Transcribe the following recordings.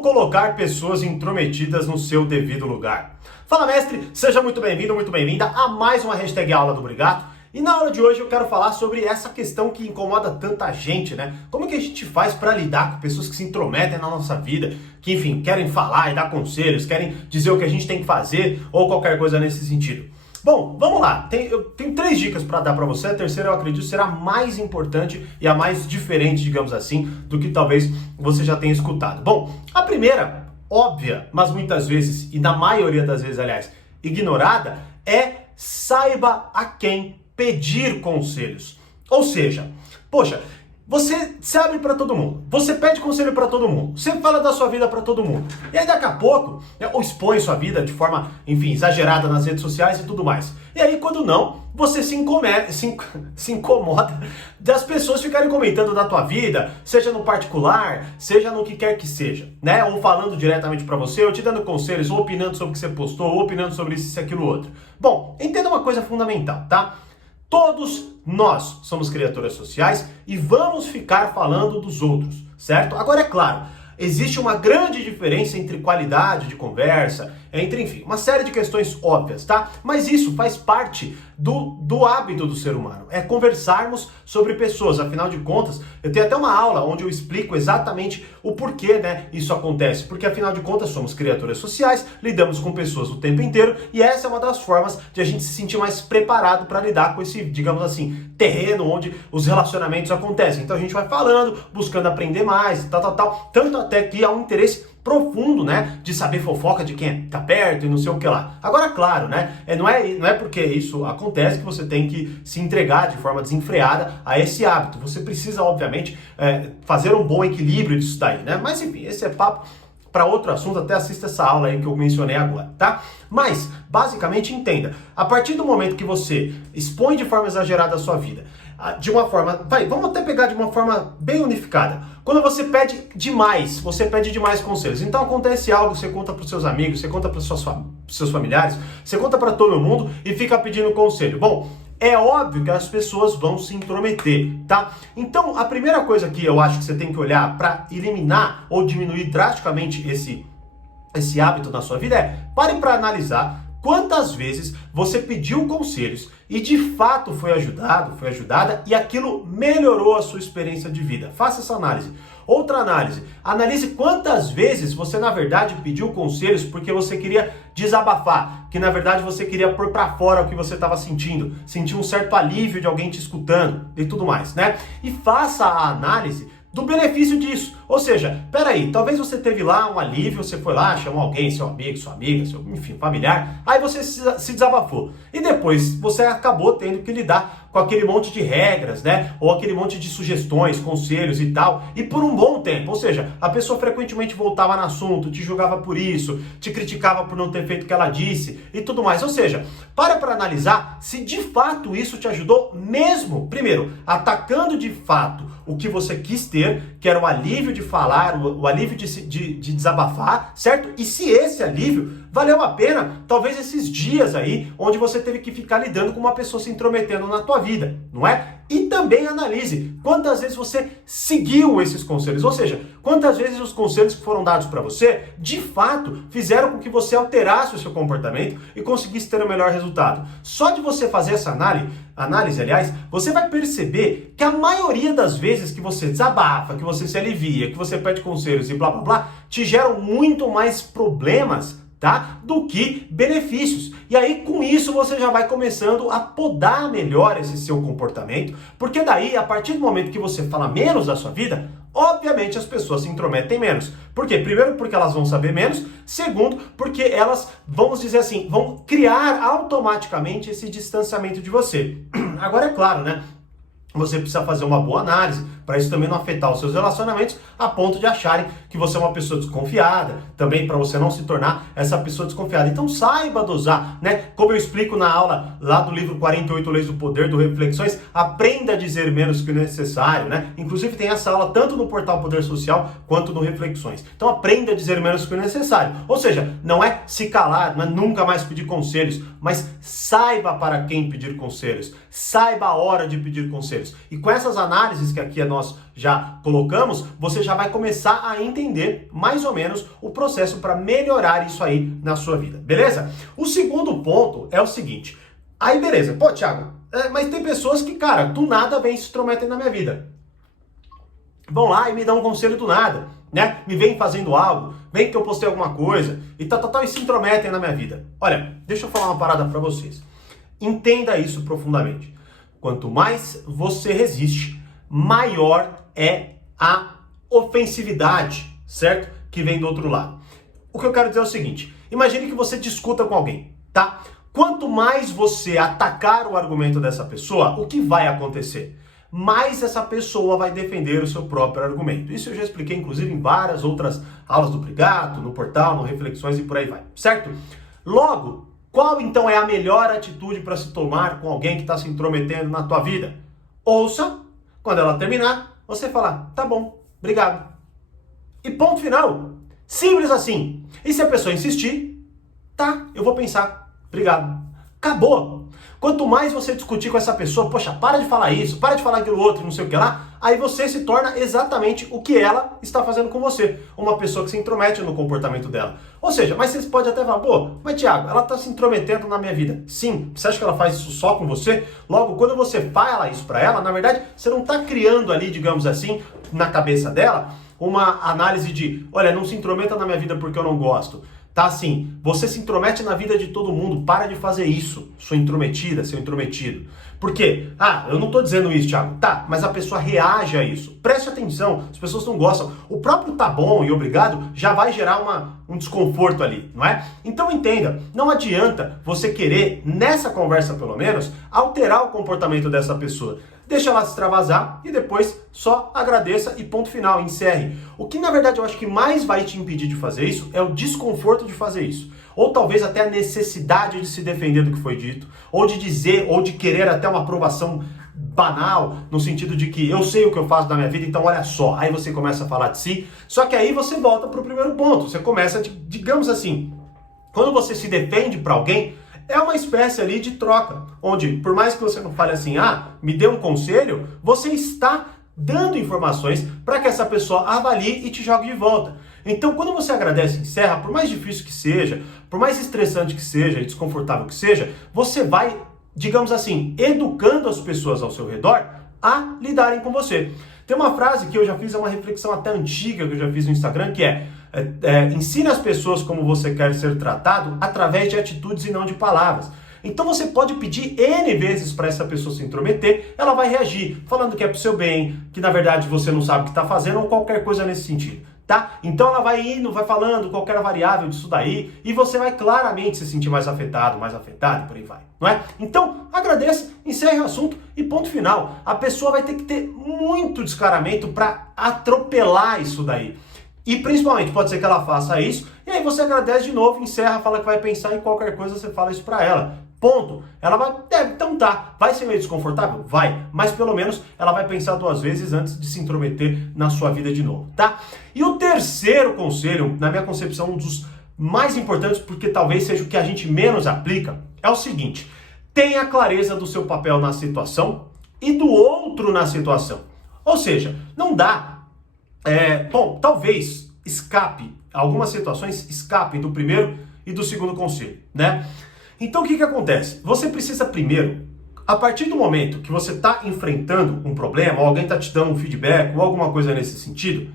Como colocar pessoas intrometidas no seu devido lugar. Fala, mestre, seja muito bem-vindo, muito bem-vinda a mais uma hashtag Aula do Brigato. E na aula de hoje eu quero falar sobre essa questão que incomoda tanta gente, né? Como que a gente faz para lidar com pessoas que se intrometem na nossa vida, que, enfim, querem falar e dar conselhos, querem dizer o que a gente tem que fazer ou qualquer coisa nesse sentido. Bom, vamos lá. Eu tenho 3 dicas para dar para você. A terceira, eu acredito, será a mais importante e a mais diferente, digamos assim, do que talvez você já tenha escutado. Bom, a primeira, óbvia, mas muitas vezes, e na maioria das vezes, aliás, ignorada, é saiba a quem pedir conselhos. Ou seja, poxa, você se abre para todo mundo, você pede conselho para todo mundo, você fala da sua vida para todo mundo, e aí daqui a pouco, ou expõe sua vida de forma, enfim, exagerada nas redes sociais e tudo mais. E aí quando não, você se incomoda das pessoas ficarem comentando da tua vida, seja no particular, seja no que quer que seja, né? Ou falando diretamente para você, ou te dando conselhos, ou opinando sobre o que você postou, ou opinando sobre isso e aquilo outro. Bom, entenda uma coisa fundamental, tá? Todos nós somos criaturas sociais e vamos ficar falando dos outros, certo? Agora, é claro, existe uma grande diferença entre qualidade de conversa, entre, enfim, uma série de questões óbvias, tá? Mas isso faz parte do hábito do ser humano, é conversarmos sobre pessoas. Afinal de contas, eu tenho até uma aula onde eu explico exatamente o porquê, né, isso acontece. Porque, afinal de contas, somos criaturas sociais, lidamos com pessoas o tempo inteiro, e essa é uma das formas de a gente se sentir mais preparado para lidar com esse, digamos assim, terreno onde os relacionamentos acontecem. Então a gente vai falando, buscando aprender mais, tal. Tanto até que há um interesse profundo, né, de saber fofoca de quem tá perto e não sei o que lá. Agora, claro, né, não é porque isso acontece que você tem que se entregar de forma desenfreada a esse hábito. Você precisa, obviamente, fazer um bom equilíbrio disso daí, né? Mas, enfim, esse é papo para outro assunto, até assista essa aula aí que eu mencionei agora, tá? Mas, basicamente, entenda, a partir do momento que você expõe de forma exagerada a sua vida, de uma forma, vamos até pegar de uma forma bem unificada. Quando você pede demais conselhos. Então acontece algo, você conta para os seus amigos, você conta para os seus familiares, você conta para todo mundo e fica pedindo conselho. Bom, é óbvio que as pessoas vão se intrometer, tá? Então, a primeira coisa que eu acho que você tem que olhar para eliminar ou diminuir drasticamente esse hábito na sua vida é pare para analisar quantas vezes você pediu conselhos e de fato foi ajudado, foi ajudada e aquilo melhorou a sua experiência de vida. Faça essa análise. Outra análise. Analise quantas vezes você na verdade pediu conselhos porque você queria desabafar, que na verdade você queria pôr pra fora o que você estava sentindo, sentir um certo alívio de alguém te escutando e tudo mais, né? E faça a análise do benefício disso. Ou seja, peraí, talvez você teve lá um alívio, você foi lá, chamou alguém, seu amigo, sua amiga, seu, enfim, familiar, aí você se desabafou. E depois você acabou tendo que lidar com aquele monte de regras, né? Ou aquele monte de sugestões, conselhos e tal, e por um bom tempo. Ou seja, a pessoa frequentemente voltava no assunto, te julgava por isso, te criticava por não ter feito o que ela disse e tudo mais. Ou seja, para analisar se de fato isso te ajudou mesmo, primeiro, atacando de fato o que você quis ter, que era o alívio de falar, o alívio de desabafar, certo? E se esse alívio valeu a pena, talvez esses dias aí, onde você teve que ficar lidando com uma pessoa se intrometendo na tua vida, não é? E também analise quantas vezes você seguiu esses conselhos, ou seja, quantas vezes os conselhos que foram dados para você, de fato, fizeram com que você alterasse o seu comportamento e conseguisse ter o melhor resultado. Só de você fazer essa análise, aliás, você vai perceber que a maioria das vezes que você desabafa, que você se alivia, que você pede conselhos e blá blá blá, te geram muito mais problemas, tá? Do que benefícios. E aí, com isso, você já vai começando a podar melhor esse seu comportamento, porque daí, a partir do momento que você fala menos da sua vida, obviamente as pessoas se intrometem menos. Por quê? Primeiro, porque elas vão saber menos. Segundo, porque elas, vamos dizer assim, vão criar automaticamente esse distanciamento de você. Agora, é claro, né? Você precisa fazer uma boa análise para isso também não afetar os seus relacionamentos a ponto de acharem que você é uma pessoa desconfiada, também para você não se tornar essa pessoa desconfiada. Então saiba dosar, né? Como eu explico na aula lá do livro 48 Leis do Poder, do Reflexões, aprenda a dizer menos que o necessário, né? Inclusive tem essa aula tanto no portal Poder Social quanto no Reflexões. Então aprenda a dizer menos que o necessário. Ou seja, não é se calar, não é nunca mais pedir conselhos, mas saiba para quem pedir conselhos, saiba a hora de pedir conselhos. E com essas análises que aqui nós já colocamos, você já vai começar a entender mais ou menos o processo para melhorar isso aí na sua vida, beleza? O segundo ponto é o seguinte, aí beleza, pô, Thiago, mas tem pessoas que, cara, do nada vem se intrometem na minha vida. Vão lá e me dão um conselho do nada, né? Me vem fazendo algo, vem que eu postei alguma coisa e tal, e se intrometem na minha vida. Olha, deixa eu falar uma parada para vocês. Entenda isso profundamente. Quanto mais você resiste, maior é a ofensividade, certo? Que vem do outro lado. O que eu quero dizer é o seguinte, imagine que você discuta com alguém, tá? Quanto mais você atacar o argumento dessa pessoa, o que vai acontecer? Mais essa pessoa vai defender o seu próprio argumento. Isso eu já expliquei, inclusive, em várias outras aulas do Brigato, no portal, no Reflexões e por aí vai, certo? Logo, qual então é a melhor atitude para se tomar com alguém que está se intrometendo na tua vida? Ouça, quando ela terminar, você falar, tá bom, obrigado. E ponto final. Simples assim. E se a pessoa insistir, tá, eu vou pensar, obrigado. Acabou. Quanto mais você discutir com essa pessoa, poxa, para de falar isso, para de falar aquilo outro, não sei o que lá, aí você se torna exatamente o que ela está fazendo com você. Uma pessoa que se intromete no comportamento dela. Ou seja, mas você pode até falar, pô, mas Thiago, ela está se intrometendo na minha vida. Sim, você acha que ela faz isso só com você? Logo, quando você fala isso para ela, na verdade, você não está criando ali, digamos assim, na cabeça dela, uma análise de, olha, não se intrometa na minha vida porque eu não gosto. Tá assim, você se intromete na vida de todo mundo, para de fazer isso, sua intrometida, seu intrometido. Por quê? Ah, eu não tô dizendo isso, Thiago. Tá, mas a pessoa reage a isso. Preste atenção, as pessoas não gostam. O próprio tá bom e obrigado já vai gerar um desconforto ali, não é? Então entenda, não adianta você querer, nessa conversa pelo menos, alterar o comportamento dessa pessoa. Deixa ela se extravasar e depois só agradeça e ponto final, encerre. O que na verdade eu acho que mais vai te impedir de fazer isso é o desconforto de fazer isso. Ou talvez até a necessidade de se defender do que foi dito, ou de dizer, ou de querer até uma aprovação banal, no sentido de que eu sei o que eu faço na minha vida, então olha só. Aí você começa a falar de si, só que aí você volta para o primeiro ponto. Você começa, digamos assim, quando você se defende para alguém, é uma espécie ali de troca, onde por mais que você não fale assim, me dê um conselho, você está dando informações para que essa pessoa avalie e te jogue de volta. Então, quando você agradece e encerra, por mais difícil que seja, por mais estressante que seja e desconfortável que seja, você vai, digamos assim, educando as pessoas ao seu redor a lidarem com você. Tem uma frase que eu já fiz, é uma reflexão até antiga que eu já fiz no Instagram, que ensine as pessoas como você quer ser tratado através de atitudes e não de palavras. Então você pode pedir N vezes para essa pessoa se intrometer, ela vai reagir, falando que é pro seu bem, que na verdade você não sabe o que está fazendo ou qualquer coisa nesse sentido, tá? Então ela vai indo, vai falando qualquer variável disso daí e você vai claramente se sentir mais afetado, e por aí vai, não é? Então agradeça, encerre o assunto e ponto final. A pessoa vai ter que ter muito descaramento para atropelar isso daí. E principalmente pode ser que ela faça isso, e aí você agradece de novo, encerra, fala que vai pensar em qualquer coisa, você fala isso pra ela. Ponto. Ela vai, então tá, vai ser meio desconfortável? Vai, mas pelo menos ela vai pensar 2 vezes antes de se intrometer na sua vida de novo, tá? E o terceiro conselho, na minha concepção, um dos mais importantes, porque talvez seja o que a gente menos aplica, é o seguinte: tenha clareza do seu papel na situação e do outro na situação. Ou seja, não dá. Talvez algumas situações escapem do primeiro e do segundo conselho, né? Então o que acontece? Você precisa primeiro, a partir do momento que você está enfrentando um problema, ou alguém está te dando um feedback, ou alguma coisa nesse sentido,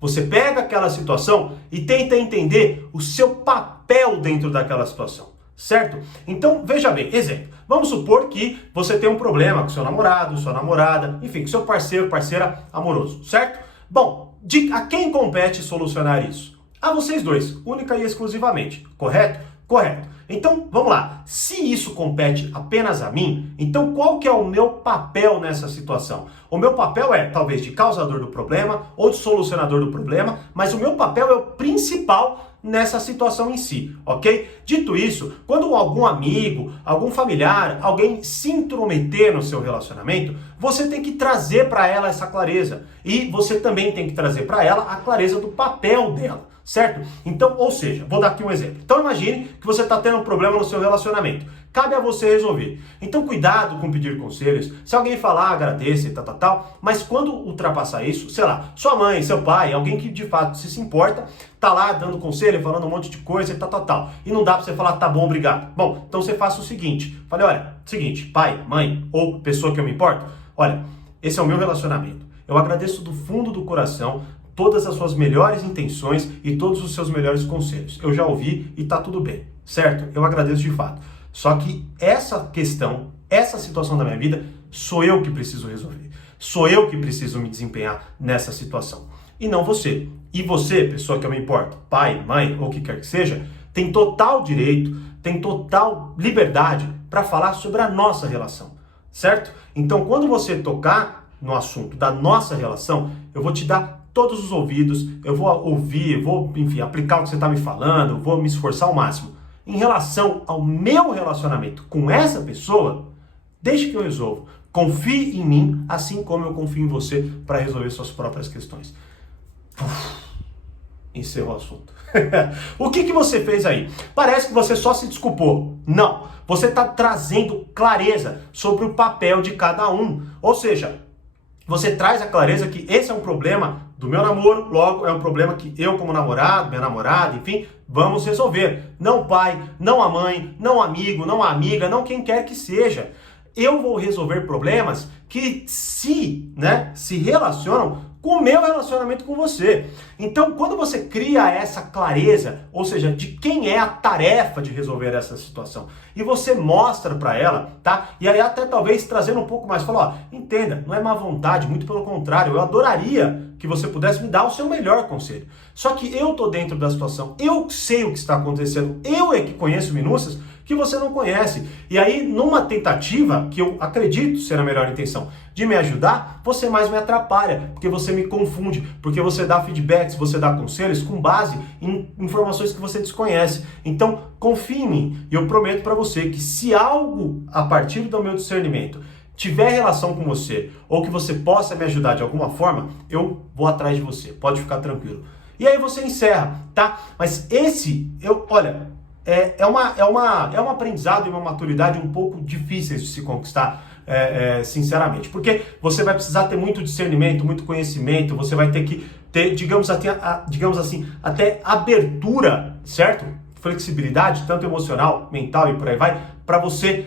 você pega aquela situação e tenta entender o seu papel dentro daquela situação, certo? Então, veja bem, exemplo, vamos supor que você tem um problema com seu namorado, sua namorada, enfim, com seu parceiro, parceira amoroso, certo? Bom, a quem compete solucionar isso? A vocês dois, única e exclusivamente, correto? Correto. Então, vamos lá. Se isso compete apenas a mim, então qual que é o meu papel nessa situação? O meu papel é, talvez, de causador do problema ou de solucionador do problema, mas o meu papel é o principal nessa situação em si, ok? Dito isso, quando algum amigo, algum familiar, alguém se intrometer no seu relacionamento, você tem que trazer para ela essa clareza. E você também tem que trazer para ela a clareza do papel dela, certo? Então, ou seja, vou dar aqui um exemplo. Então imagine que você está tendo um problema no seu relacionamento. Cabe a você resolver. Então cuidado com pedir conselhos. Se alguém falar, agradeça e tal. Mas quando ultrapassar isso, sei lá, sua mãe, seu pai, alguém que de fato se importa, tá lá dando conselho, falando um monte de coisa e tal. E não dá pra você falar, tá bom, obrigado. Bom, então você faça o seguinte. Fale, olha, seguinte, pai, mãe ou pessoa que eu me importo, olha, esse é o meu relacionamento. Eu agradeço do fundo do coração todas as suas melhores intenções e todos os seus melhores conselhos. Eu já ouvi e tá tudo bem, certo? Eu agradeço de fato. Só que essa questão, essa situação da minha vida, sou eu que preciso resolver. Sou eu que preciso me desempenhar nessa situação. E não você. E você, pessoa que eu me importo, pai, mãe ou o que quer que seja, tem total direito, tem total liberdade para falar sobre a nossa relação, certo? Então, quando você tocar no assunto da nossa relação, eu vou te dar todos os ouvidos, eu vou ouvir, eu vou, enfim, aplicar o que você está me falando, eu vou me esforçar ao máximo. Em relação ao meu relacionamento com essa pessoa, deixe que eu resolvo. Confie em mim, assim como eu confio em você para resolver suas próprias questões. Encerrou o assunto. O que você fez aí? Parece que você só se desculpou. Não. Você está trazendo clareza sobre o papel de cada um. Ou seja, você traz a clareza que esse é um problema do meu namoro, logo é um problema que eu como namorado, minha namorada, enfim, vamos resolver. Não o pai, não a mãe, não o amigo, não a amiga, não quem quer que seja. Eu vou resolver problemas que se relacionam com o meu relacionamento com você. Então, quando você cria essa clareza, ou seja, de quem é a tarefa de resolver essa situação, e você mostra para ela, tá? E aí até talvez trazendo um pouco mais, fala, ó, entenda, não é má vontade, muito pelo contrário, eu adoraria que você pudesse me dar o seu melhor conselho. Só que eu tô dentro da situação, eu sei o que está acontecendo, eu é que conheço minúcias que você não conhece. E aí, numa tentativa, que eu acredito ser a melhor intenção, de me ajudar, você mais me atrapalha, porque você me confunde, porque você dá feedbacks, você dá conselhos com base em informações que você desconhece. Então, confie em mim, e eu prometo para você que se algo, a partir do meu discernimento, tiver relação com você, ou que você possa me ajudar de alguma forma, eu vou atrás de você, pode ficar tranquilo. E aí você encerra, tá? Mas é um aprendizado e uma maturidade um pouco difíceis de se conquistar, sinceramente. Porque você vai precisar ter muito discernimento, muito conhecimento, você vai ter que ter, digamos assim, até abertura, certo? Flexibilidade, tanto emocional, mental e por aí vai, para você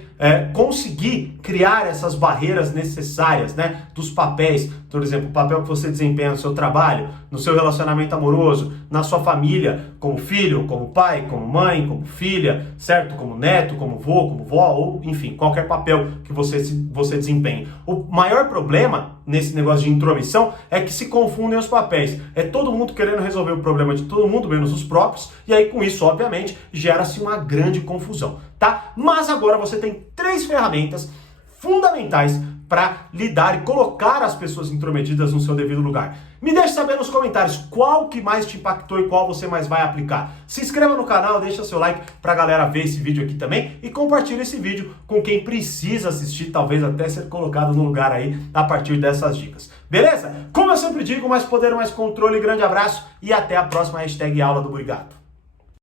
conseguir criar essas barreiras necessárias, né? Dos papéis, por exemplo, o papel que você desempenha no seu trabalho, no seu relacionamento amoroso, na sua família, como filho, como pai, como mãe, como filha, certo? Como neto, como vô, como vó, ou enfim, qualquer papel que você desempenhe. O maior problema nesse negócio de intromissão é que se confundem os papéis. É todo mundo querendo resolver o problema de todo mundo, menos os próprios, e aí com isso, obviamente, gera-se uma grande confusão, tá? Mas agora você tem 3 ferramentas fundamentais para lidar e colocar as pessoas intrometidas no seu devido lugar. Me deixe saber nos comentários qual que mais te impactou e qual você mais vai aplicar. Se inscreva no canal, deixa seu like pra galera ver esse vídeo aqui também e compartilhe esse vídeo com quem precisa assistir, talvez até ser colocado no lugar aí a partir dessas dicas. Beleza? Como eu sempre digo, mais poder, mais controle, grande abraço e até a próxima hashtag Aula do Brigato.